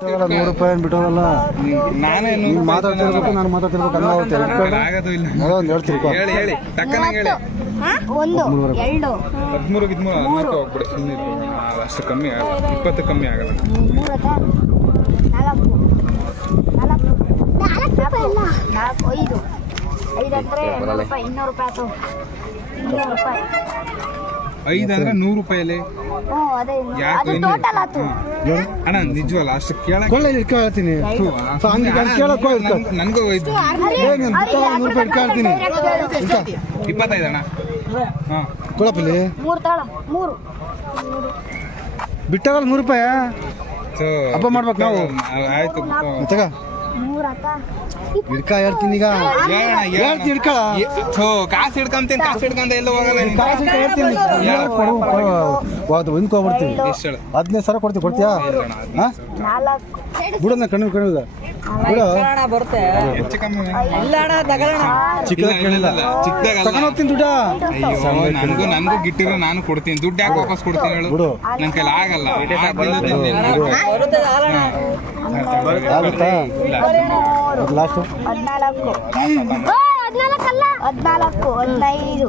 ನೂರು ರೂಪಾಯಿ ಬಿಟ್ಟೋಗಲ್ಲ. ನಾನೇ ನೀನು ಮಾತಾಡ್ತಿರ್ಬೇಕು ನಾನು ಮಾತಾಡ್ತಿರ್ಬೇಕು ಇಲ್ಲ. ಏನೋ ಹೇಳಿ ಹೇಳಿ ಟಕ್ಕನಾಗ ಹೇಳಿ. ಒಂದು ಎರಡು. ಹದಿಮೂರು ಗಿದ್ಮೂರು ಹದಿನಾಲ್ಕು ಹೋಗ್ಬಿಡಿ ಸುಮ್ಮನೆ ಅಷ್ಟು ಕಮ್ಮಿ ಆಗಲ್ಲ. ಇಪ್ಪತ್ತು ಕಮ್ಮಿ ಆಗಲ್ಲ. ನಾಲ್ಕು. ಐದು. ಐದು ಅಂದ್ರೆ ರೂಪಾಯಿ ಇನ್ನೂರು ರೂಪಾಯಿ ಆಯ್ತು. ಇನ್ನೂರು ರೂಪಾಯಿ. ಐದು ಅಂದ್ರೆ ನೂರು ರೂಪಾಯಲ್ಲಿ ಅದೇ. ಯಾಕೆ ಅದು? ಟೋಟಲ್. ಅಣ್ಣ ನಿಜವಲ್ಲ ಅಷ್ಟು ಕೇಳಕ್ ಕೊಳ್ಳೆ ಇಟ್ಕೊಳ್ತೀನಿ ಸೊ ಹಂಗೆ ಕೇಳಕ್ಕೋ ನನಗೂ ನೂರು ರೂಪಾಯಿ ಇಟ್ಕೊಳ್ತೀನಿ ಇಟ್ಕೊ ಇಪ್ಪತ್ತೈದು ಅಣ್ಣ. ಹಾಂ ಕೊಳಪಲ್ಲಿ ಮೂರು ತಾಳ ಮೂರು. ಬಿಟ್ಟಾಗಲ್ಲ ನೂರು ರೂಪಾಯಿ? ಸೊ ಹಬ್ಬ ಮಾಡ್ಬೇಕು ನಾವು. ಆಯ್ತು ತಗ ಇಟ್ಕ ಹೇಳ್ತೀನಿ ಈಗ. ಏ, ಥೋ, ಕಾಸು ಹಿಡ್ಕೊಂತೀನಿ ಕಾಸು ಹಿಡ್ಕೊಂತ ಎಲ್ಲ ಹೋಗಲ್ಲ. ಕಾಸು ಹೇಳ್ತೀನಿ. ಅದು ಹದಿನೈದು ಸಾವಿರ ಕೊಡ್ತೀವಿ ಕೊಡ್ತೀಯಾ? ಬಿಡೋಣ ಕಣ್ಣು ಕಣ್ಣು ಬಿಡು. ಕೇಳಿಲ್ಲ. ಇಲ್ಲ, ಚಿಕ್ಕದಾಗಲ್ಲ. ತಗೊಂಡು ಹೋಗ್ತೀನಿ ದುಡ್ಡ? ಅಯ್ಯೋ ನನಗೂ ನನಗೂ ಗಿಟ್ಟಿರೋ ನಾನು ಕೊಡ್ತೀನಿ. ದುಡ್ಡು ಯಾಕೆ ವಾಪಸ್ ಕೊಡ್ತೀನಿ ಹೇಳು? ಬಿಡು. ನನ್ನ ಕೈಲಿ ಆಗಲ್ಲ. ಆಗುತ್ತಾ ಲಾಸ್ಟು ಹದಿನಾಲ್ಕು ಹದಿನಾಲ್ಕಲ್ಲ ಹದಿನಾಲ್ಕು ಹದಿನೈದು